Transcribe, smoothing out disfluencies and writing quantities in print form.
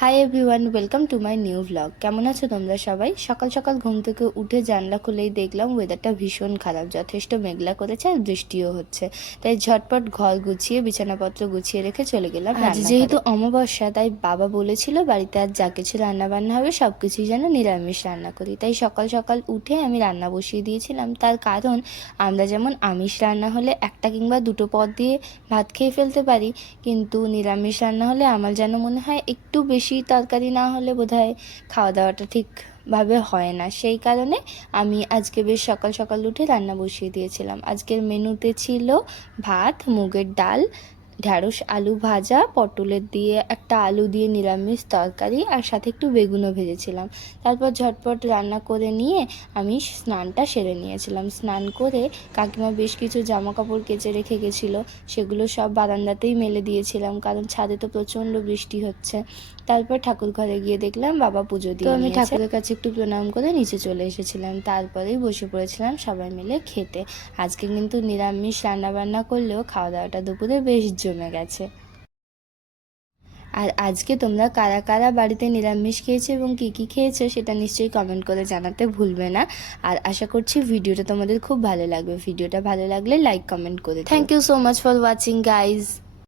Hi everyone, welcome to my new blog. কেমন আছো তোমরা সবাই? সকাল সকাল ঘুম থেকে উঠে জানলা খুলেই দেখলাম ওয়েদারটা ভীষণ খারাপ, যথেষ্ট মেঘলা করেছে আর বৃষ্টিও হচ্ছে। তাই ঝটপট ঘর গুছিয়ে বিছানাপত্র গুছিয়ে রেখে চলে গেলাম। আজ যেহেতু অমাবস্যা, তাই বাবা বলেছিল বাড়িতে আজ যা কিছু রান্না বান্না হবে সব কিছুই যেন নিরামিষ রান্না করি। তাই সকাল সকাল উঠে আমি রান্না বসিয়ে দিয়েছিলাম। তার কারণ আমরা যেমন আমিষ রান্না হলে একটা কিংবা দুটো পদ দিয়ে ভাত খেয়ে ফেলতে পারি, কিন্তু নিরামিষ রান্না হলে আমার যেন মনে হয় একটু বেশি তরকারি না হলে বোধহয় খাওয়া দাওয়াটা ঠিকভাবে হয় না। সেই কারণে আমি আজকে বেশ সকাল সকাল উঠে রান্না বসিয়ে দিয়েছিলাম। আজকের মেনুতে ছিল ভাত, মুগের ডাল, ঢ্যাঁড়স আলু ভাজা, পটলের দিয়ে একটা আলু দিয়ে নিরামিষ তরকারি, আর সাথে একটু বেগুনও ভেজেছিলাম। তারপর ঝটপট রান্না করে নিয়ে আমি স্নানটা সেরে নিয়েছিলাম। স্নান করে কাকিমা বেশ কিছু জামা কাপড় কেচে রেখে গেছিলো, সেগুলো সব বারান্দাতেই মেলে দিয়েছিলাম, কারণ ছাদে তো প্রচণ্ড বৃষ্টি হচ্ছে। তারপর ঠাকুর ঘরে গিয়ে দেখলাম বাবা পুজো দিয়ে আমি ঠাকুরের কাছে একটু প্রণাম করে নিচে চলে এসেছিলাম। তারপরেই বসে পড়েছিলাম সবাই মিলে খেতে। আজকে কিন্তু নিরামিষ রান্নাবান্না করলেও খাওয়া দাওয়াটা দুপুরে বেশ জমে গেছে। আর আজকে তোমরা কারা কারা বাড়িতে নিরামিষ খেয়েছো এবং কী কী খেয়েছো সেটা নিশ্চয়ই কমেন্ট করে জানাতে ভুলবে না। আর আশা করছি ভিডিওটা তোমাদের খুব ভালো লাগবে। ভিডিওটা ভালো লাগলে লাইক কমেন্ট করে। Thank you so much for watching guys.